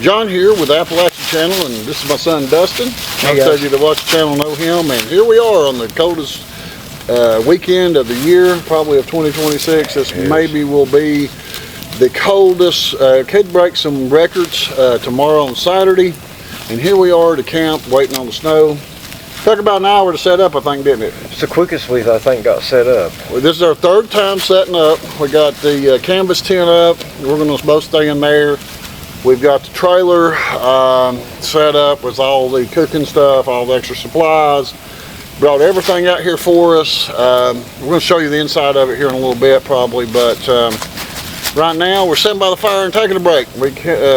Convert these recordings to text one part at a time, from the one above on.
John here with Appalachian Channel, and this is my son Dustin. Hey, I'll tell you to watch the channel know him, and here we are on the coldest weekend of the year, probably of 2026. This maybe will be the coldest. Could break some records tomorrow on Saturday, and here we are to camp waiting on the snow. Took about an hour to set up, I think, didn't it? It's the quickest we've, I think, got set up. Well, this is our third time setting up. We got the canvas tent up. We're going to both stay in there. We've got the trailer set up with all the cooking stuff, all the extra supplies. Brought everything out here for us. We're going to show you the inside of it here in a little bit probably, but right now we're sitting by the fire and taking a break. We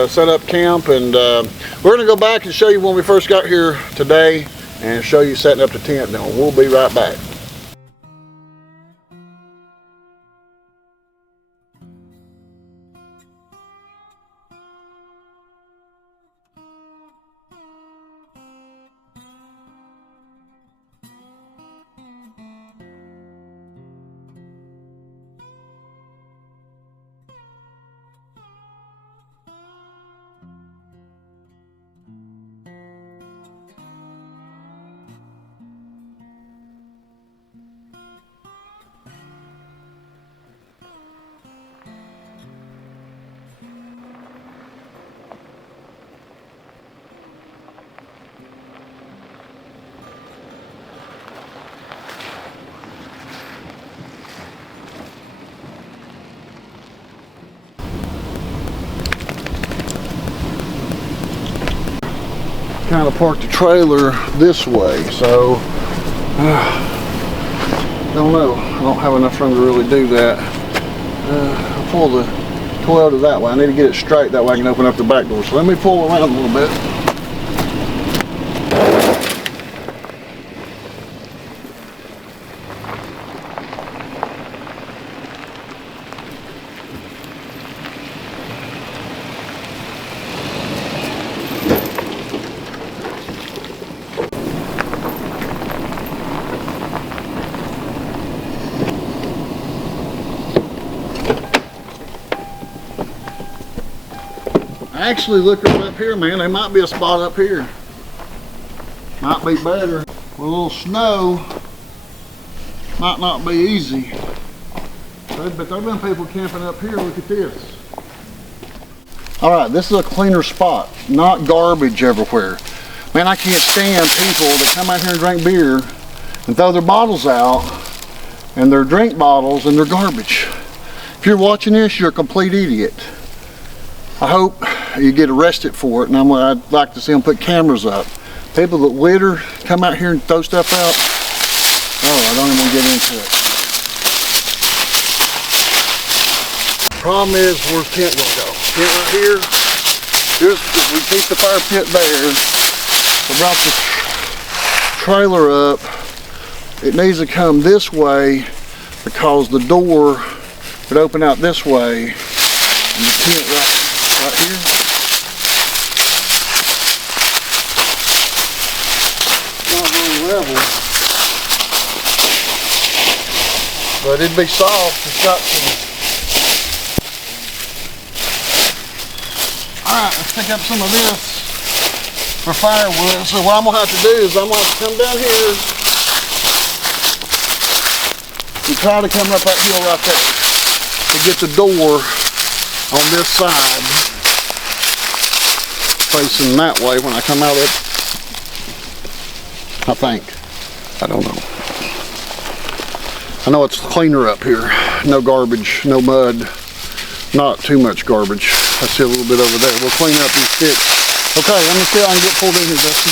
set up camp, and we're going to go back and show you when we first got here today and show you setting up the tent. Now we'll be right back. Kind of park the trailer this way, so don't know. I don't have enough room to really do that. I'll pull the Toyota that way. I need to get it straight, that way I can open up the back door. So let me pull around a little bit. Actually, looking up here, man, there might be a spot up here. Might be better. With a little snow, might not be easy. But there have been people camping up here. Look at this. All right, this is a cleaner spot, not garbage everywhere. Man, I can't stand people that come out here and drink beer and throw their bottles out, and their drink bottles and their garbage. If you're watching this, you're a complete idiot. I hope you get arrested for it, and I'd like to see them put cameras up. People that litter, come out here and throw stuff out. Oh, I don't even want to get into it. Problem is, where's the tent gonna go? Tent right here. We keep the fire pit there. We brought the trailer up. It needs to come this way because the door would open out this way, and the tent right here. Not really level, but it'd be soft. It's got some. Alright, let's pick up some of this for firewood. So what I'm gonna have to do is I'm gonna have to come down here and try to come up that hill right there to get the door on this side facing that way when I come out of it. I think. I don't know. I know it's cleaner up here. No garbage, no mud, not too much garbage. I see a little bit over there. We'll clean up these sticks. Okay, let me see if I can get pulled in here, Dustin.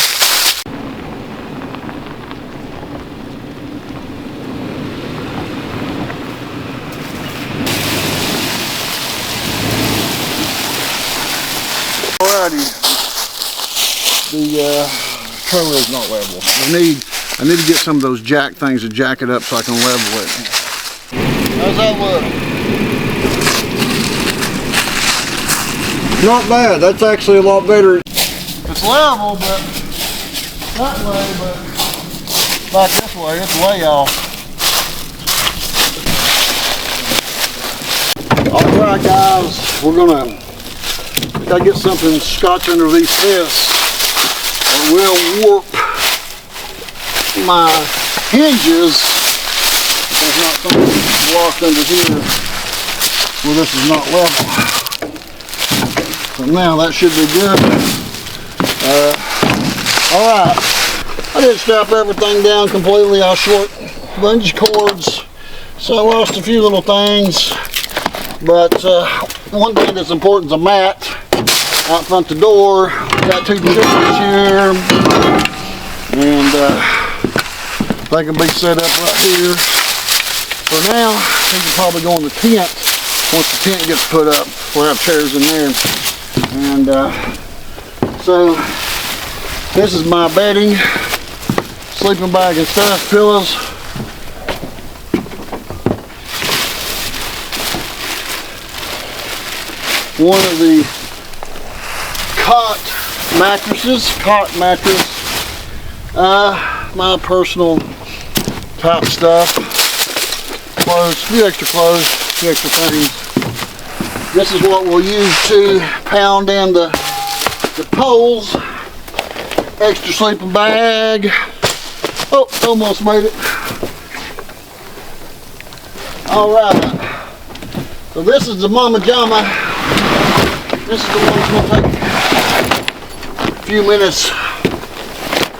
Alrighty, the trailer is not level. I need to get some of those jack things to jack it up so I can level it. How's that look? Not bad. That's actually a lot better. It's level, but that way, but back this way, it's way off. Alright guys, we're gonna Gotta get something scotch underneath this. It will warp my hinges. There's not something locked under here. Well, this is not level. So now that should be good. Alright. I didn't strap everything down completely. I short bungee cords. So I lost a few little things. But one thing that's important is a mat out front the door. Got 2 positions here. And they can be set up right here. For now, we can probably go in the tent. Once the tent gets put up, we'll have chairs in there. And so this is my bedding, sleeping bag and stuff, pillows. One of the cot mattress, my personal top stuff, clothes, a few extra clothes, a few extra things. This is what we'll use to pound in the poles. Extra sleeping bag. Oh, almost made it. Alright. So this is the Mama Jama. This is the one that's going to take a few minutes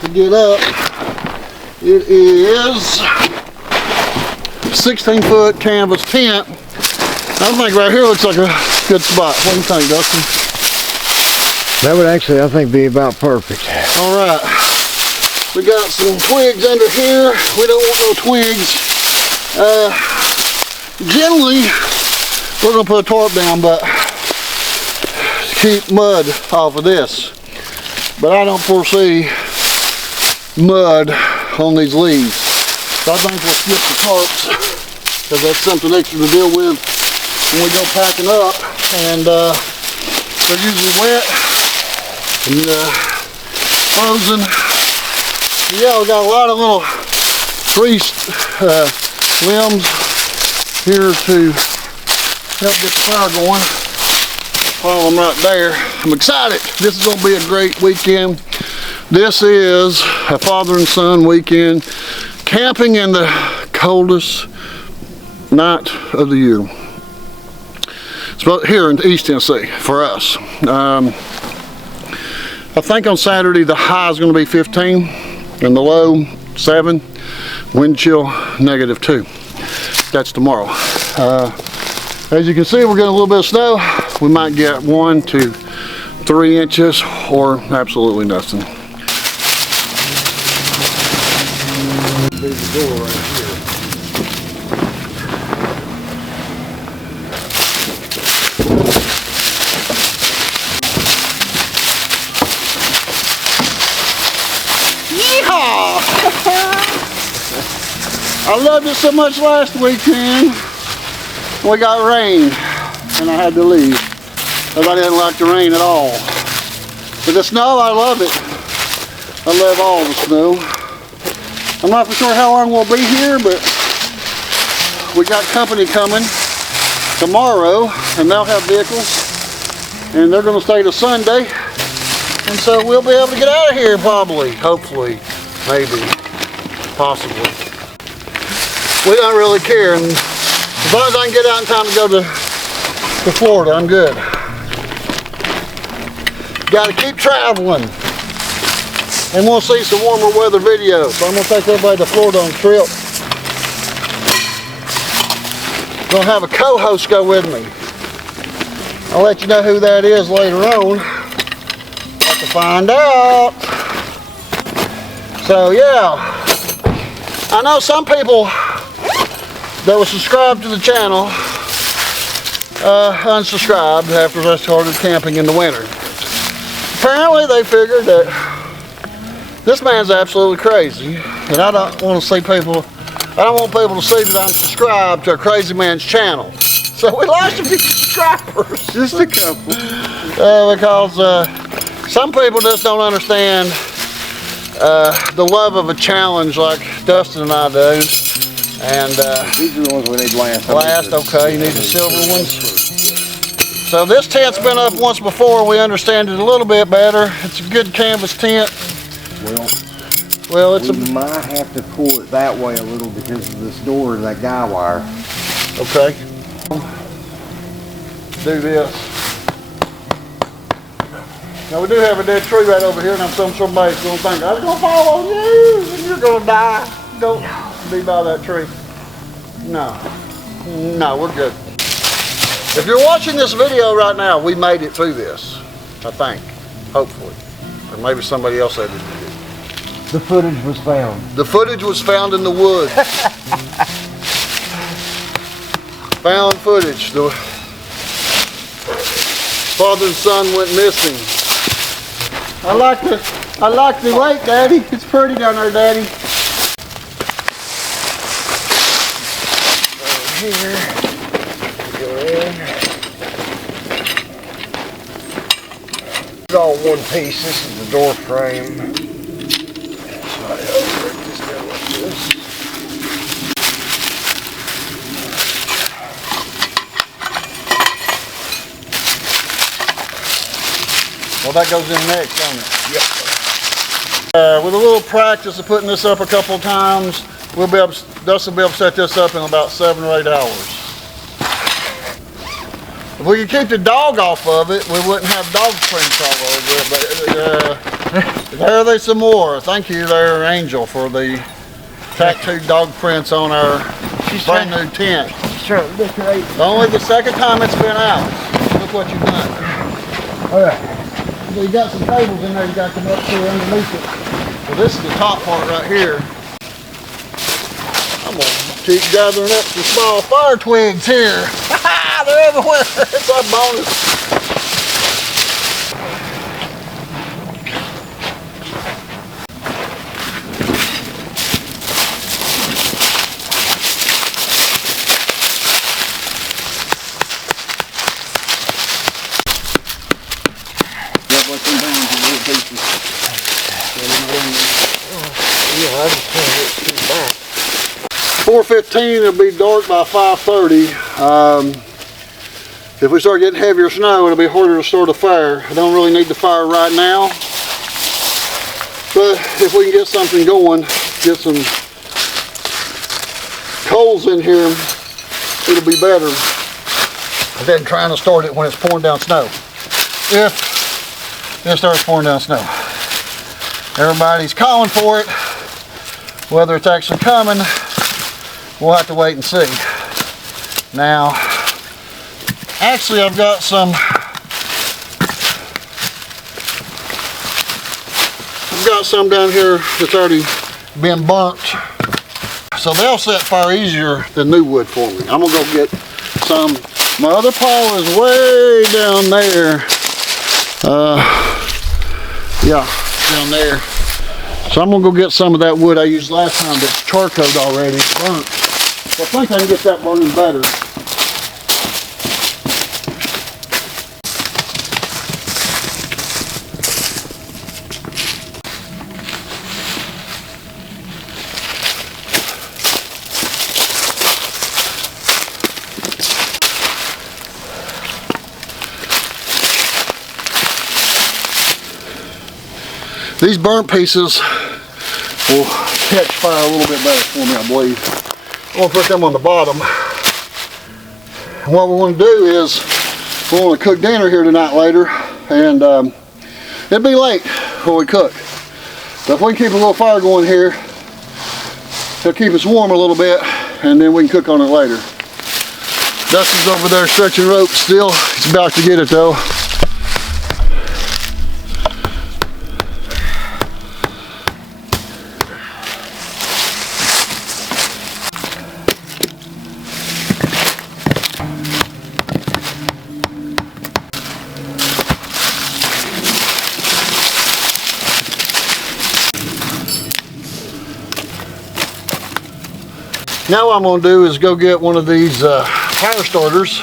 to get up. It is 16-foot canvas tent. I think right here looks like a good spot. What do you think, Dustin? That would actually, I think, be about perfect. Alright. We got some twigs under here. We don't want no twigs. Generally, we're going to put a tarp down, but to keep mud off of this. But I don't foresee mud on these leaves. So I think we'll skip the tarps, because that's something extra to deal with when we go packing up. And they're usually wet and frozen. Yeah, we got a lot of little greased limbs here to help get the fire going. Pile them right there. I'm excited. This is going to be a great weekend. This is a father and son weekend, camping in the coldest night of the year. It's about here in East Tennessee for us. I think on Saturday the high is going to be 15 and the low 7. Wind chill -2. That's tomorrow. As you can see, we're getting a little bit of snow. We might get 1 to 3 inches or absolutely nothing. There's the door right here. I loved it so much last weekend. We got rain and I had to leave because I didn't like the rain at all. But the snow, I love it. I love all the snow. I'm not for sure how long we'll be here, but we got company coming tomorrow and they'll have vehicles and they're going to stay to Sunday. And so we'll be able to get out of here probably, hopefully, maybe, possibly. We don't really care, and as long as I can get out in time to go to Florida, I'm good. Got to keep traveling, and we'll see some warmer weather videos. So I'm going to take everybody to Florida on a trip. Gonna have a co-host go with me. I'll let you know who that is later on. Have to find out. So yeah, I know some people that were subscribed to the channel unsubscribed after I started camping in the winter. Apparently they figured that this man's absolutely crazy, and I don't want to see people. I don't want people to see that I'm subscribed to a crazy man's channel. So we lost a few subscribers. Just a couple. Because some people just don't understand the love of a challenge like Dustin and I do. And these are the ones we need last. Last, okay, you need the silver ones. So this tent's been up once before. We understand it a little bit better. It's a good canvas tent. Well, it's we might have to pull it that way a little because of this door and that guy wire. Okay. Do this. Now we do have a dead tree right over here, and I'm somebody's gonna think I was gonna fall on you and you're gonna die. Don't be by that tree. No, we're good. If you're watching this video right now, we made it through this. I think, hopefully, or maybe somebody else edited it. The footage was found. The footage was found in the woods. Found footage. The father and son went missing. I like the lake, Daddy. It's pretty down there, Daddy. Over here. Go in. It's all one piece. This is the door frame. Right over it. Just go like this. Well, that goes in next, don't it? Yep. With a little practice of putting this up a couple of times, Dustin will be able to set this up in about 7 or 8 hours. If we could keep the dog off of it, we wouldn't have dog prints all over it. But there they some more. Thank you there, Angel, for the tattooed dog prints on our brand new tent. Sure, decorate. Only the second time it's been out. Look what you've done. All right. So you got some cables in there you got to come up to underneath it. So this is the top part right here. I'm going to keep gathering up some small fire twigs here. They're everywhere. It's our bonus. Yeah, I just can't get too back. 4:15, it'll be dark by 5:30. If we start getting heavier snow, it'll be harder to start a fire. I don't really need the fire right now, but if we can get something going, get some coals in here, it'll be better than trying to start it when it's pouring down snow. If it starts pouring down snow. Everybody's calling for it. Whether it's actually coming, we'll have to wait and see. Now, actually I've got some down here that's already been burnt. So they'll set fire easier than new wood for me. I'm gonna go get some. My other pile is way down there. Yeah, down there. So I'm gonna go get some of that wood I used last time that's charcoaled already, burnt. So I think I can get that burning better. These burnt pieces will catch fire a little bit better for me, I believe. I'm going to put them on the bottom. And what we want to do is we want to cook dinner here tonight later, and it'll be late when we cook. But if we can keep a little fire going here, it'll keep us warm a little bit, and then we can cook on it later. Dustin's over there stretching rope still. He's about to get it though. Now what I'm going to do is go get one of these fire starters.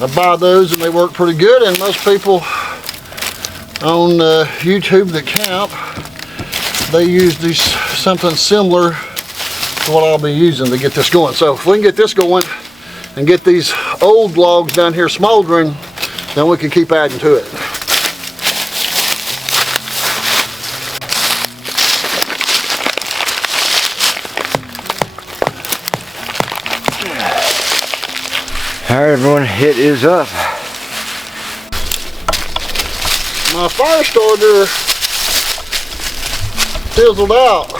I buy those and they work pretty good, and most people on YouTube that camp, they use these something similar to what I'll be using to get this going. So if we can get this going, and get these old logs down here smoldering, then we can keep adding to it. All right, everyone, it is up. My fire starter fizzled out.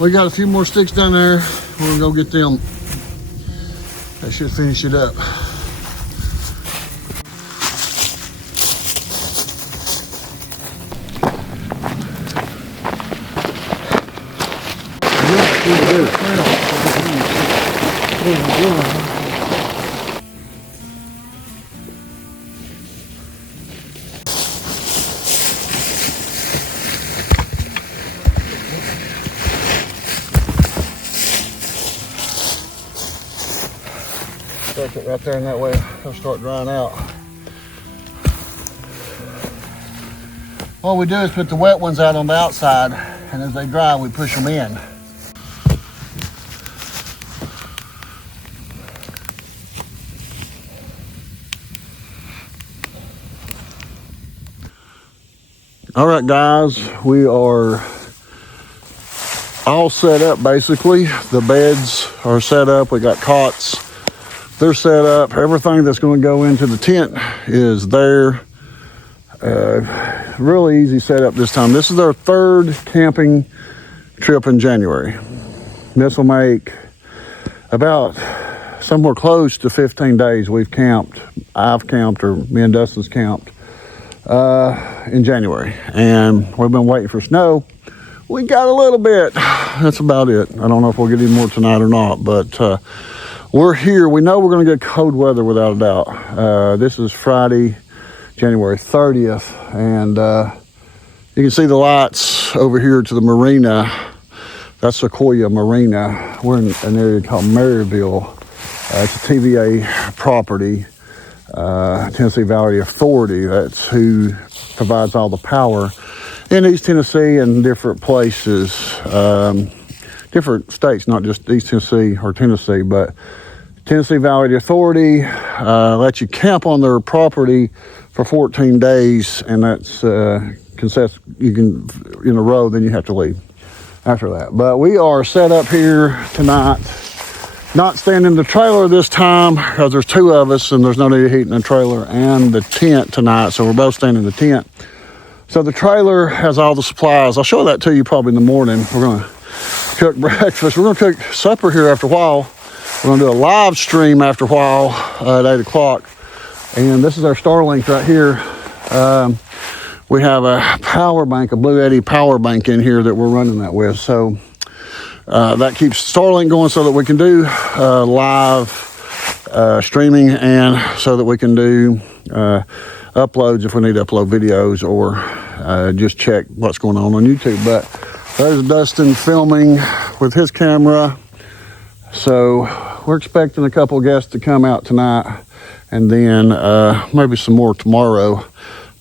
We got a few more sticks down there. We're gonna go get them. That should finish it up. Stuck it right there, and that way it'll start drying out. What we do is put the wet ones out on the outside, and as they dry, we push them in. All right, guys, we are all set up basically. The beds are set up. We got cots. They're set up. Everything that's going to go into the tent is there. Really easy setup this time. This is our third camping trip in January. This will make about somewhere close to 15 days we've camped. I've camped, or me and Dustin's camped in January. And we've been waiting for snow. We got a little bit. That's about it. I don't know if we'll get any more tonight or not, but we're here. We know we're going to get cold weather without a doubt. This is Friday, January 30th, and you can see the lights over here to the marina. That's Sequoia Marina. We're in an area called Maryville. It's a TVA property, Tennessee Valley Authority. That's who provides all the power in East Tennessee and different places, different states, not just East Tennessee or Tennessee, but Tennessee Valley Authority lets you camp on their property for 14 days, and that's you can in a row, then you have to leave after that. But we are set up here tonight, not staying in the trailer this time because there's two of us and there's no need of heating the trailer and the tent tonight, so we're both staying in the tent. So the trailer has all the supplies. I'll show that to you probably in the morning. We're going to cook breakfast. We're going to cook supper here after a while. We're going to do a live stream after a while at 8 o'clock. And this is our Starlink right here. We have a power bank, a Blue Eddy power bank in here that we're running that with. So that keeps Starlink going so that we can do live streaming, and so that we can do uploads if we need to upload videos, or just check what's going on YouTube. But there's Dustin filming with his camera. So we're expecting a couple guests to come out tonight, and then maybe some more tomorrow.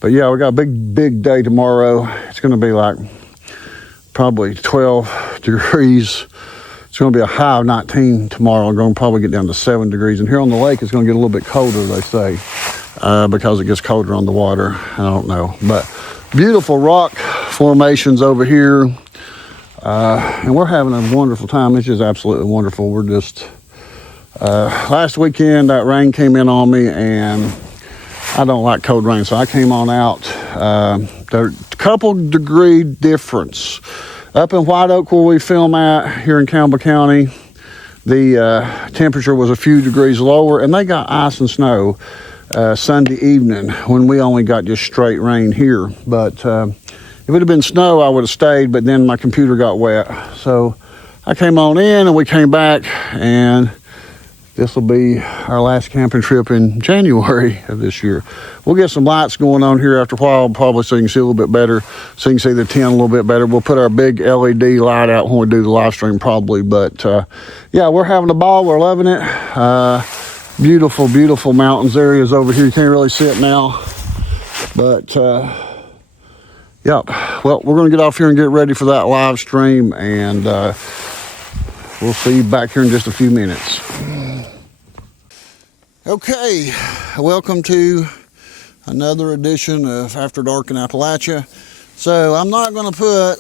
But yeah, we got a big day tomorrow. It's going to be like probably 12 degrees. It's going to be a high of 19 tomorrow. We're going to probably get down to 7 degrees. And here on the lake, it's going to get a little bit colder, they say, because it gets colder on the water. I don't know. But beautiful rock formations over here. And we're having a wonderful time. It's just absolutely wonderful. We're just, last weekend, that rain came in on me, and I don't like cold rain, so I came on out. There's a couple degree difference. Up in White Oak, where we film at here in Campbell County, the temperature was a few degrees lower, and they got ice and snow Sunday evening when we only got just straight rain here. But if it had been snow, I would have stayed, but then my computer got wet. So I came on in, and we came back, and this will be our last camping trip in January of this year. We'll get some lights going on here after a while, probably so you can see a little bit better, so you can see the tent a little bit better. We'll put our big LED light out when we do the live stream probably, but yeah, we're having a ball. We're loving it. Beautiful, beautiful mountains areas over here. You can't really see it now, but yeah. Well, we're gonna get off here and get ready for that live stream, and we'll see you back here in just a few minutes. Okay, welcome to another edition of After Dark in Appalachia. So I'm not going to put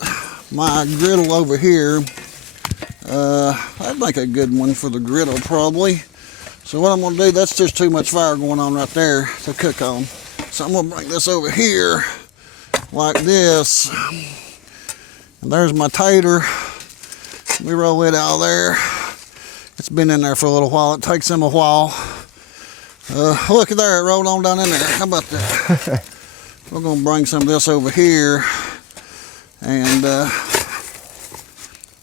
my griddle over here. I'd make a good one for the griddle probably. So what I'm going to do, that's just too much fire going on right there to cook on. So I'm going to bring this over here like this. And there's my tater. Let me roll it out of there. It's been in there for a little while. It takes them a while. Look at there, it rolled on down in there. How about that? We're gonna bring some of this over here and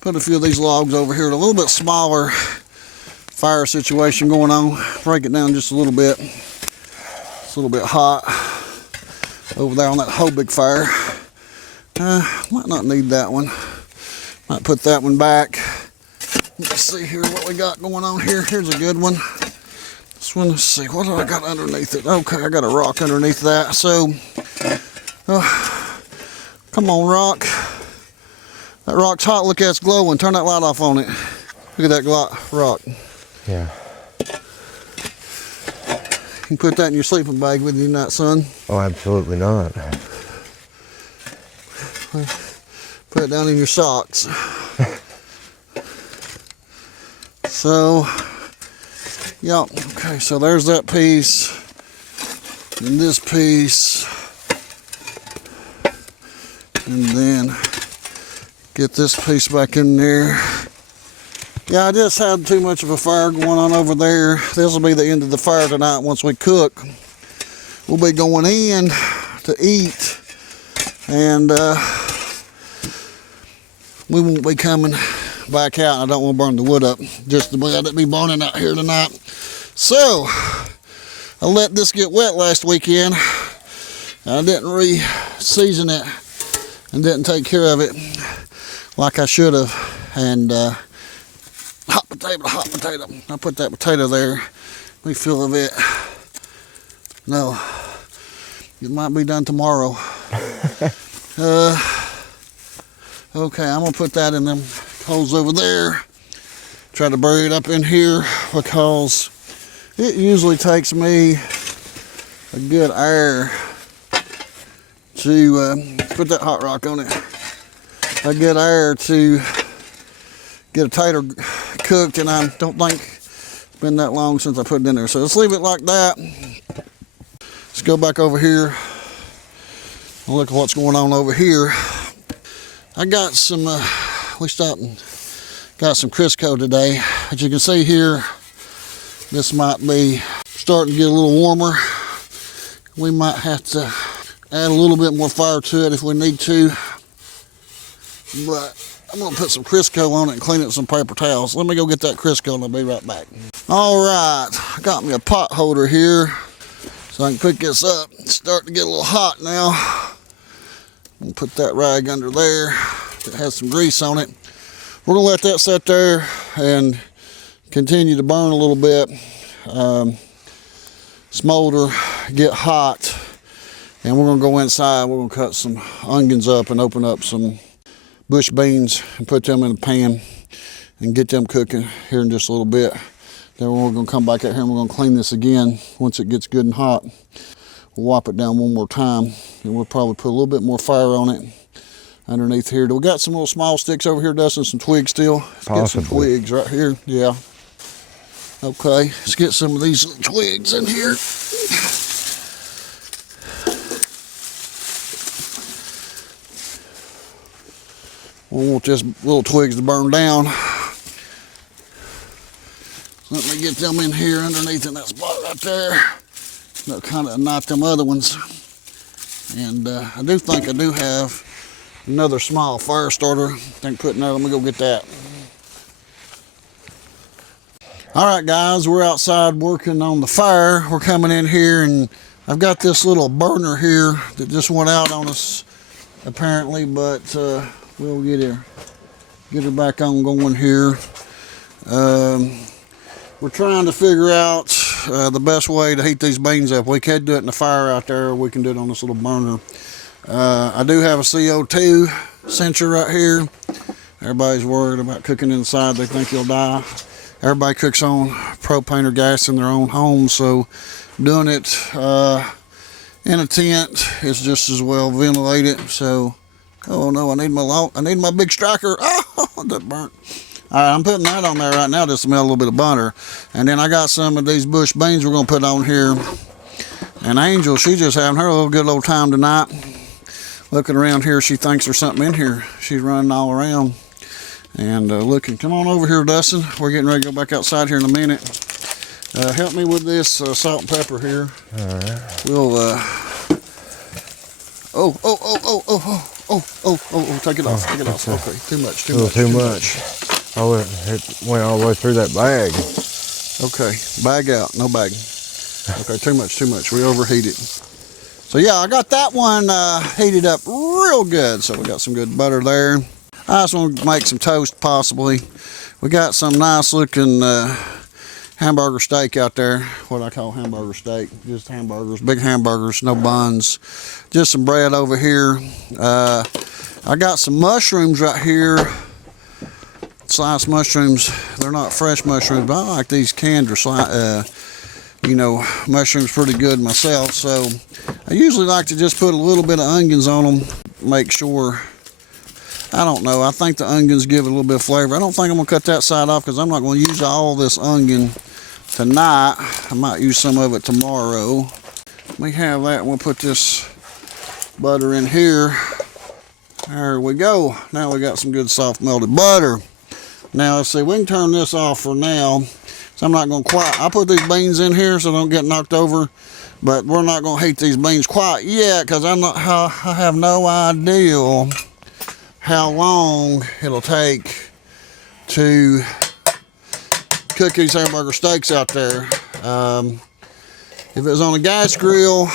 put a few of these logs over here. A little bit smaller fire situation going on. Break it down just a little bit. It's a little bit hot over there on that whole big fire. Might not need that one. Might put that one back. Let's see here what we got going on here. Here's a good one. This one, let's see, what do I got underneath it? Okay, I got a rock underneath that. So, come on, rock. That rock's hot. Look at it's glowing. Turn that light off on it. Look at that rock. Yeah. You can put that in your sleeping bag with you tonight, son. Oh, absolutely not. Put it down in your socks. So, yeah, okay, so there's that piece, and this piece, and then get this piece back in there. Yeah, I just had too much of a fire going on over there. This will be the end of the fire tonight. Once we cook, we'll be going in to eat, and we won't be coming back out. I don't want to burn the wood up, just to let it be burning out here tonight. So I let this get wet last weekend. I didn't re-season it and didn't take care of it like I should have. And hot potato. I put that potato there. Let me feel of it. No, it might be done tomorrow. Okay, I'm gonna put that in them holes over there. Try to bury it up in here because it usually takes me a good hour to put that hot rock on it. A good hour to get a tater cooked, and I don't think it's been that long since I put it in there. So let's leave it like that. Let's go back over here and look at what's going on over here. I got some, we stopped and got some Crisco today. As you can see here, this might be starting to get a little warmer. We might have to add a little bit more fire to it if we need to. But I'm gonna put some Crisco on it and clean it with some paper towels. Let me go get that Crisco and I'll be right back. All right, I got me a pot holder here so I can pick this up. It's starting to get a little hot now. I'm gonna put that rag under there. It has some grease on it. We're gonna let that sit there and continue to burn a little bit, smolder, get hot, and we're gonna go inside. We're gonna cut some onions up and open up some bush beans and put them in a pan and get them cooking here in just a little bit. Then we're gonna come back out here and we're gonna clean this again once it gets good and hot. We'll wipe it down one more time, and we'll probably put a little bit more fire on it underneath here. We got some little small sticks over here, Dustin, some twigs still. Let's get some twigs right here. Yeah. Okay, let's get some of these twigs in here. We want this little twigs to burn down. Let me get them in here underneath in that spot right there. That'll kind of knock them other ones. And I do think I do have another small fire starter. I think putting that, let me go get that. All right, guys, we're outside working on the fire. We're coming in here, and I've got this little burner here that just went out on us, apparently, but we'll get her back on going here. We're trying to figure out the best way to heat these beans up. We could do it in the fire out there, or we can do it on this little burner. I do have a CO2 sensor right here. Everybody's worried about cooking inside. They think you'll die. Everybody cooks on propane or gas in their own home, so doing it in a tent is just as well ventilated. So, oh no, I need my big striker. Oh, that burnt. All right, I'm putting that on there right now just to melt a little bit of butter. And then I got some of these bush beans we're going to put on here. And Angel, she's just having her a little good old time tonight. Looking around here, she thinks there's something in here. She's running all around and looking. Come on over here, Dustin. We're getting ready to go back outside here in a minute. Help me with this salt and pepper here. All right. We'll, take it off, take it off. Okay, too much. Too much. Oh, it went all the way through that bag. Okay, bag out, no bag. Okay, too much. We overheated. So yeah, I got that one heated up real good. So we got some good butter there. I just want to make some toast possibly. We got some nice looking hamburger steak out there. What I call hamburger steak, just hamburgers, big hamburgers, no buns. Just some bread over here. I got some mushrooms right here. Sliced mushrooms. They're not fresh mushrooms, but I like these canned or mushrooms pretty good myself. So I usually like to just put a little bit of onions on them. Make sure, I don't know, I think the onions give it a little bit of flavor. I don't think I'm going to cut that side off because I'm not going to use all this onion tonight. I might use some of it tomorrow. Let me have that, and we'll put this butter in here. There we go. Now we got some good soft melted butter. Now let's see, we can turn this off for now. So I'm not going to quite, I put these beans in here so they don't get knocked over. But we're not going to heat these beans quite yet because I have no idea how long it'll take to cook these hamburger steaks out there. If it was on a gas grill,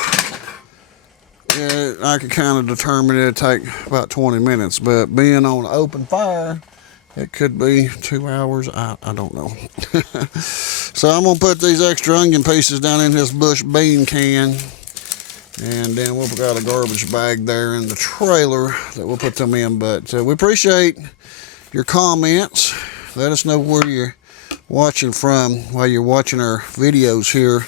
I could kind of determine it'd take about 20 minutes. But being on an open fire, it could be 2 hours. I don't know. So I'm going to put these extra onion pieces down in this bush bean can. And then we've got a garbage bag there in the trailer that we'll put them in. But we appreciate your comments. Let us know where you're watching from while you're watching our videos here.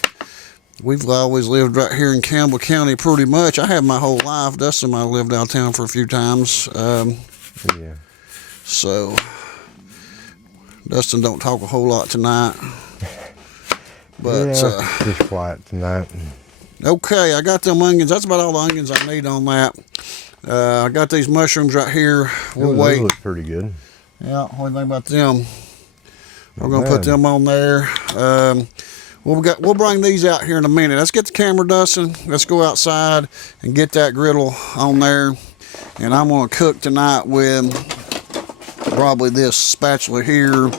We've always lived right here in Campbell County pretty much. I have my whole life. Dustin might have lived downtown for a few times. Yeah. So, Dustin don't talk a whole lot tonight. But, yeah, just quiet tonight. Okay, I got them onions. That's about all the onions I need on that. I got these mushrooms right here. We'll wait. Those look pretty good. Yeah, what do you think about them? We're going to put them on there. We'll bring these out here in a minute. Let's get the camera, Dustin. Let's go outside and get that griddle on there. And I'm going to cook tonight with probably this spatula here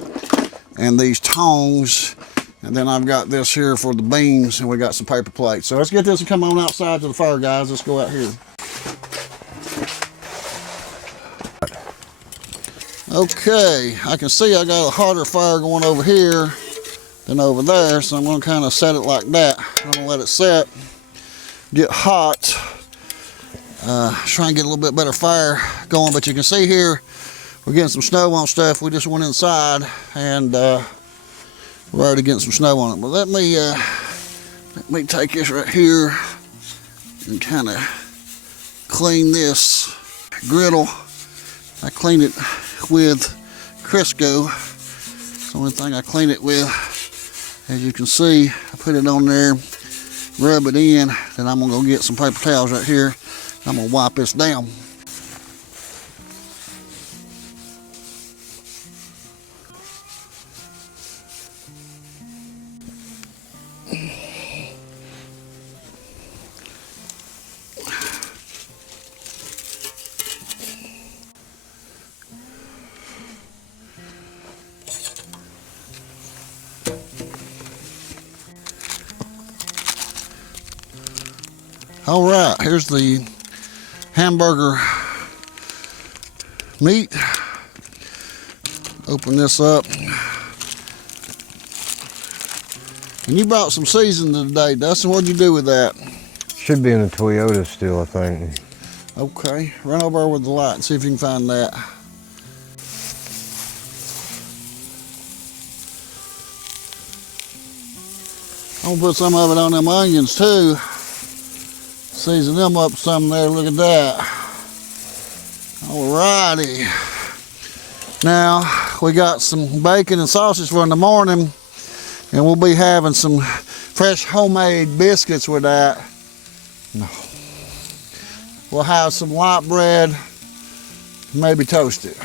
and these tongs. And then I've got this here for the beans, and we got some paper plates. So let's get this and come on outside to the fire, guys. Let's go out here. Okay, I can see I got a hotter fire going over here than over there, so I'm going to kind of set it like that. I'm going to let it set, get hot, try and get a little bit better fire going. But you can see here, we're getting some snow on stuff. We just went inside, and we're already getting some snow on it. But let me take this right here and kind of clean this griddle. I clean it with Crisco. It's the only thing I clean it with. As you can see, I put it on there, rub it in, then I'm gonna go get some paper towels right here. I'm gonna wipe this down. All right, here's the hamburger meat. Open this up. And you brought some seasoning today, Dustin. What'd you do with that? Should be in the Toyota still, I think. Okay, run over with the light and see if you can find that. I'm gonna put some of it on them onions too. Season them up some there, look at that. Alrighty. Now, we got some bacon and sausage for in the morning, and we'll be having some fresh homemade biscuits with that. No. We'll have some light bread, maybe toast it.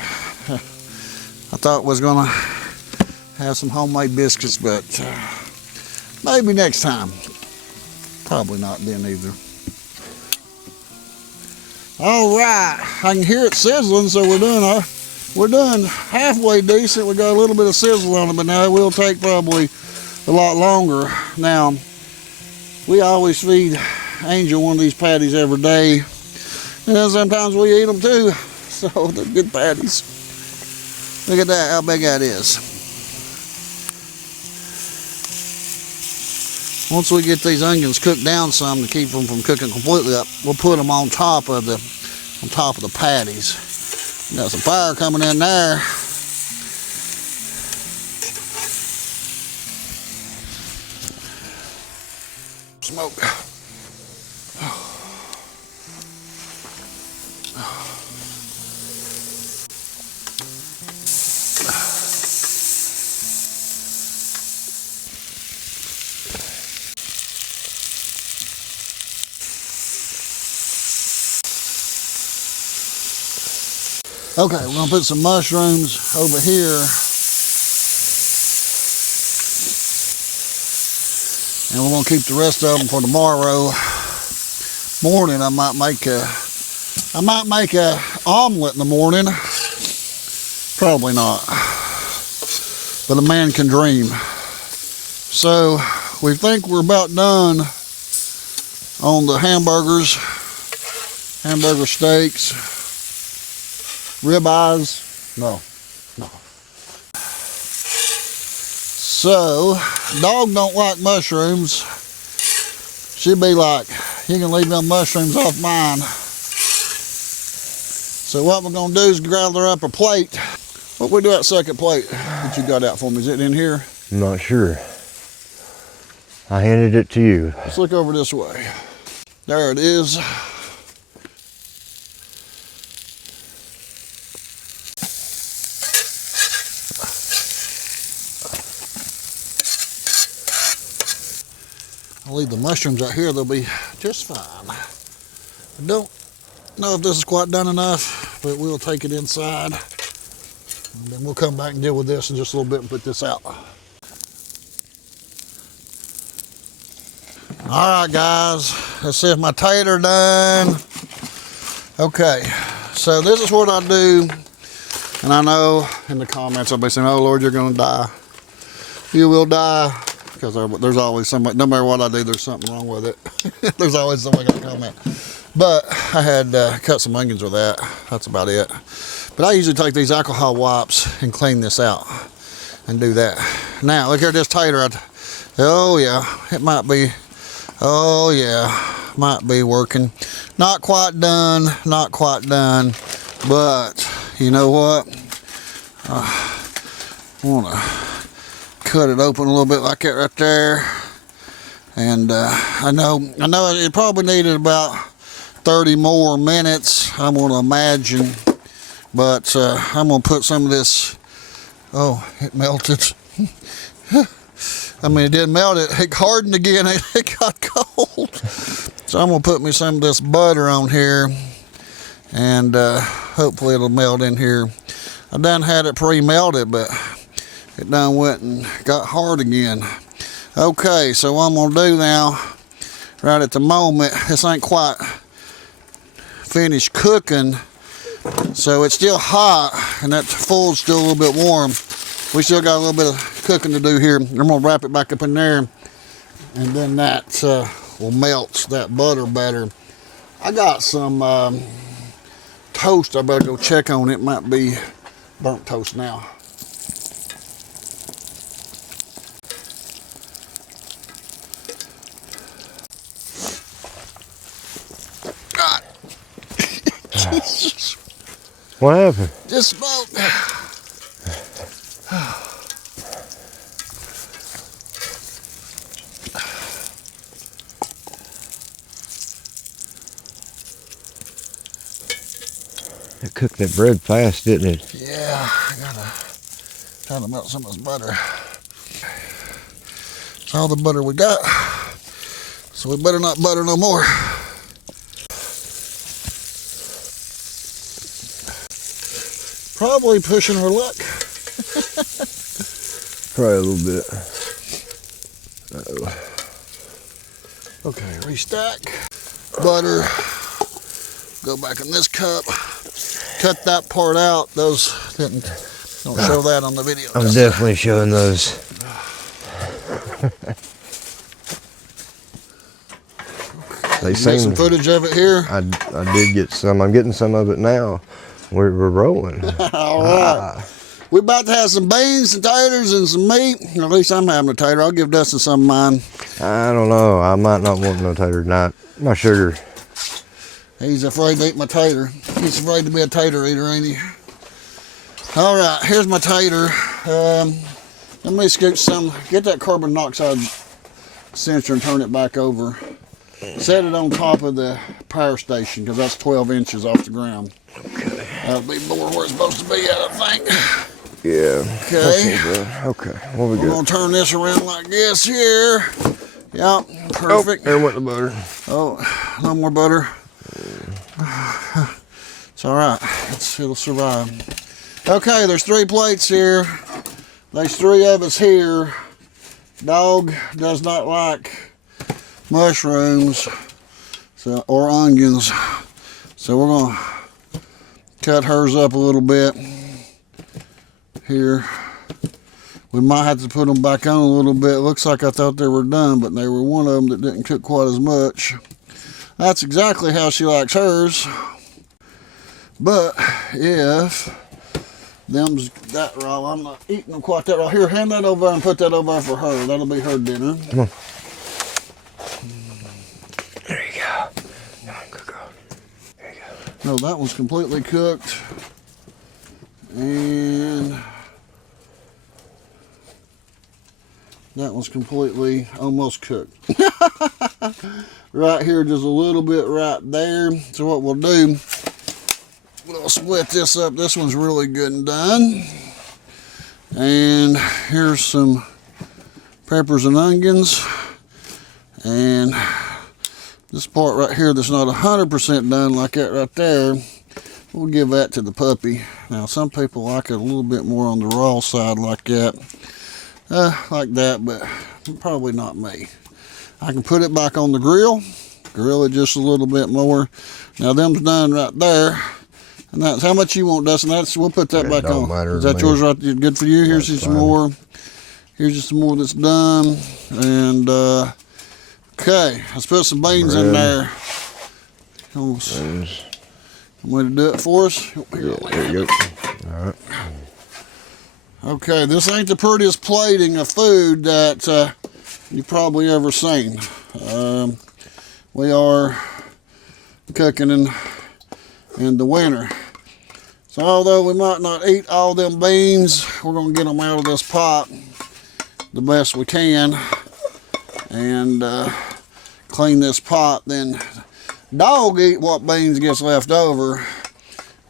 I thought was gonna have some homemade biscuits, but maybe next time. Probably not then either. All right, I can hear it sizzling, so we're doing halfway decent. We got a little bit of sizzle on it, but now it will take probably a lot longer. Now, we always feed Angel one of these patties every day, and then sometimes we eat them too. So they're good patties. Look at that, how big that is. Once we get these onions cooked down some to keep them from cooking completely up, we'll put them on top of the patties. Got some fire coming in there. Smoke. Okay, we're gonna put some mushrooms over here. And we're gonna keep the rest of them for tomorrow morning. I might make a omelet in the morning. Probably not, but a man can dream. So we think we're about done on the hamburger steaks, ribeyes. No. So, dog don't like mushrooms. She'd be like, you can leave them mushrooms off mine. So what we're gonna do is gather up a plate. What we do that second plate that you got out for me? Is it in here? I'm not sure. I handed it to you. Let's look over this way. There it is. I'll leave the mushrooms out here, they'll be just fine. I don't know if this is quite done enough, but we'll take it inside. And then we'll come back and deal with this in just a little bit and put this out. All right, guys, let's see if my tater done. Okay, so this is what I do. And I know in the comments, everybody saying, oh Lord, you're gonna die. You will die. Because there's always somebody, no matter what I do, there's something wrong with it. There's always somebody gonna comment. But I had cut some onions with that. That's about it. But I usually take these alcohol wipes and clean this out and do that. Now, look at this tater. Oh yeah, it might be, oh yeah, might be working. Not quite done, but you know what? I wanna cut it open a little bit like that right there, and I know it probably needed about 30 more minutes, I'm gonna imagine, but I'm gonna put some of this. Oh, it melted. I mean, it didn't melt, it hardened again. It got cold. So I'm gonna put me some of this butter on here, and hopefully it'll melt in here. I done had it pre-melted, but it done went and got hard again. Okay, so what I'm gonna do now, right at the moment, this ain't quite finished cooking, so it's still hot, and that foil's still a little bit warm. We still got a little bit of cooking to do here. I'm gonna wrap it back up in there, and then that will melt that butter better. I got some toast. I better go check on it. Might be burnt toast now. God. Jesus. What happened? Just about. It cooked that bread fast, didn't it? Yeah, I gotta try to melt some of this butter. It's all the butter we got, so we better not butter no more. Probably pushing her luck. Probably a little bit. Uh-oh. Okay, restack. Butter. Go back in this cup. Cut that part out. Those don't show that on the video. I'm definitely showing those. They Get some footage of it here. I did get some. I'm getting some of it now. We're rolling. All right. We're about to have some beans, some taters, and some meat. At least I'm having a tater. I'll give Dustin some of mine. I don't know. I might not want no tater tonight. My sugar. He's afraid to eat my tater. He's afraid to be a tater eater, ain't he? All right, here's my tater. Let me scoot some. Get that carbon monoxide sensor and turn it back over. Set it on top of the power station because that's 12 inches off the ground. Okay. That'll be more where it's supposed to be at, I think. Yeah. Okay. Okay. What we got? We're gonna turn this around like this here. Yep, perfect. Oh, there went the butter. Oh, no more butter. It's all right. It'll survive. Okay, there's 3 plates here. There's 3 of us here. Dog does not like mushrooms or onions, so we're gonna cut hers up a little bit here. We might have to put them back on a little bit. It looks like I thought they were done, but they were one of them that didn't cook quite as much. That's exactly how she likes hers. But if them's that raw, I'm not eating them quite that raw. Here, hand that over and put that over for her. That'll be her dinner. Come on. There you go. Come on, good girl. There you go. No, that one's completely cooked. And that one's completely almost cooked. Right here, just a little bit right there. So what we'll do, we'll split this up. This one's really good and done. And here's some peppers and onions. And this part right here that's not 100% done like that right there, we'll give that to the puppy. Now, some people like it a little bit more on the raw side like that. But probably not me. I can put it back on the grill it just a little bit more. Now, them's done right there. And that's how much you want, Dustin. We'll put that back on. Is that yours right there? Good for you? Here's just some more. Here's just some more that's done. And, okay, let's put some beans in there. I'm going to do it for us. Here, there you go. All right. Okay, this ain't the prettiest plating of food that you've probably ever seen. We are cooking in the winter. So although we might not eat all them beans, we're going to get them out of this pot the best we can and clean this pot. Then dog eat what beans gets left over.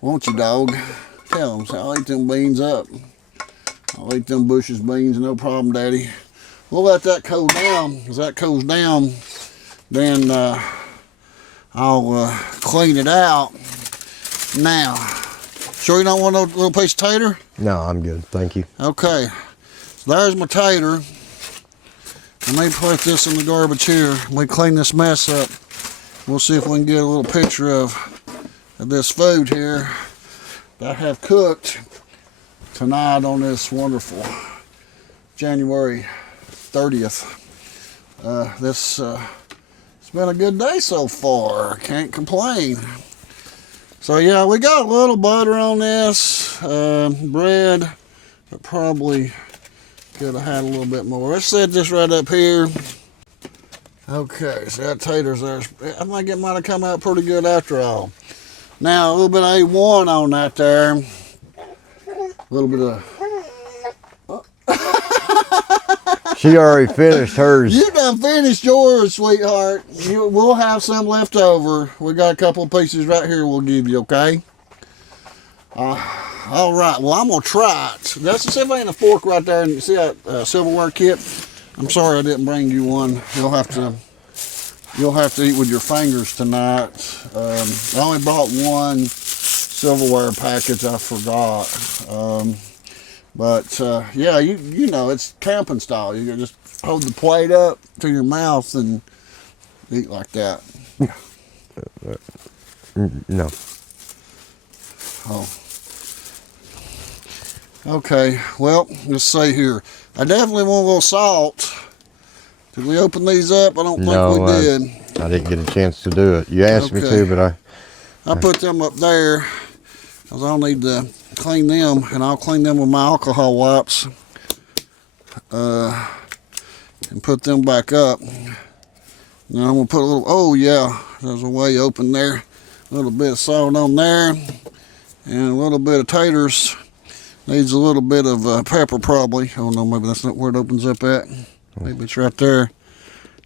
Won't you, dog? Tell him, I'll eat them beans up. I'll eat them Bush's beans, no problem, Daddy. We'll let that cool down. As that cools down, then I'll clean it out. Now, sure you don't want a little piece of tater? No, I'm good. Thank you. Okay. So there's my tater. Let me put this in the garbage here. We clean this mess up. We'll see if we can get a little picture of this food here that I have cooked tonight on this wonderful January 30th. This It's been a good day so far. Can't complain. So yeah, we got a little butter on this. Bread, but probably could have had a little bit more. Let's set this right up here. Okay, so that taters there. I think it might have come out pretty good after all. Now, a little bit of A1 on that there. A little bit of... She already finished hers. You done finished yours, sweetheart. We'll have some left over. We got a couple of pieces right here we'll give you, okay? All right, well, I'm going to try it. That's the same thing in a fork right there. And you see that silverware kit? I'm sorry I didn't bring you one. You'll have to eat with your fingers tonight. I only bought one silverware package. I forgot. But yeah, you know, it's camping style. You can just hold the plate up to your mouth and eat like that. No. Oh. Okay, well, let's see here. I definitely want a little salt. Did we open these up? I don't think we did. I didn't get a chance to do it. You asked me to, but I put them up there because I'll need to clean them, and I'll clean them with my alcohol wipes and put them back up. Now I'm going to put a little, oh yeah, there's a way open there. A little bit of salt on there and a little bit of taters. Needs a little bit of pepper probably. Oh no, maybe that's not where it opens up at. Maybe it's right there.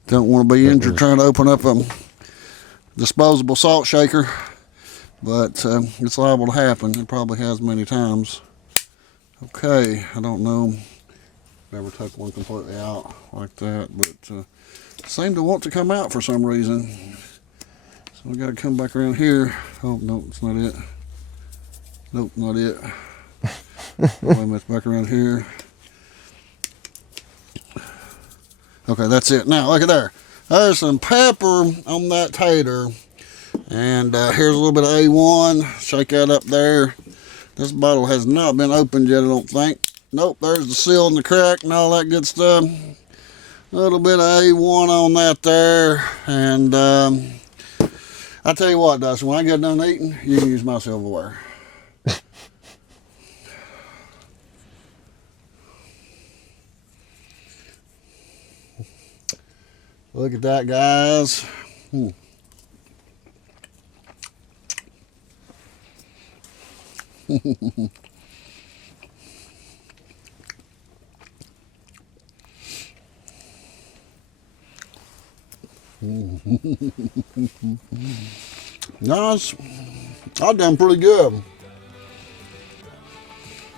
Don't want to be injured trying to open up a disposable salt shaker. But it's liable to happen. It probably has many times. Okay, I don't know. Never took one completely out like that, but seemed to want to come out for some reason. So we got to come back around here. Oh no, it's not it. Nope, not it. Wait a minute, it's back around here. Okay, that's it. Now look at there. There's some pepper on that tater. And here's a little bit of A1. Shake that up there. This bottle has not been opened yet, I don't think. Nope, there's the seal and the crack and all that good stuff. A little bit of A1 on that there. And I tell you what, Dustin, when I get done eating, you can use my silverware. Look at that, guys. Nice. I've done pretty good.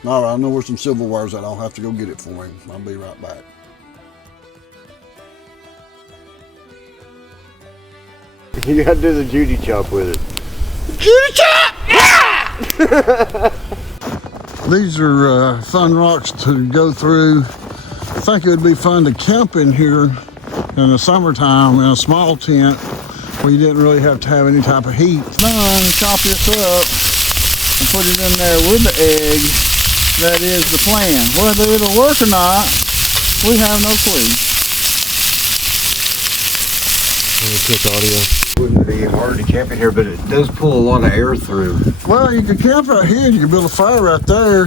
All right, I know where some silverware's at. I'll have to go get it for him. I'll be right back. You gotta do the Judy chop with it. Judy chop! Yeah! These are fun rocks to go through. I think it would be fun to camp in here in the summertime in a small tent where you didn't really have to have any type of heat. Done, chop this up and put it in there with the egg. That is the plan. Whether it'll work or not, we have no clue. Quick audio. Wouldn't be hard to camp in here, but it does pull a lot of air through. Well, you could camp right here. You could build a fire right there.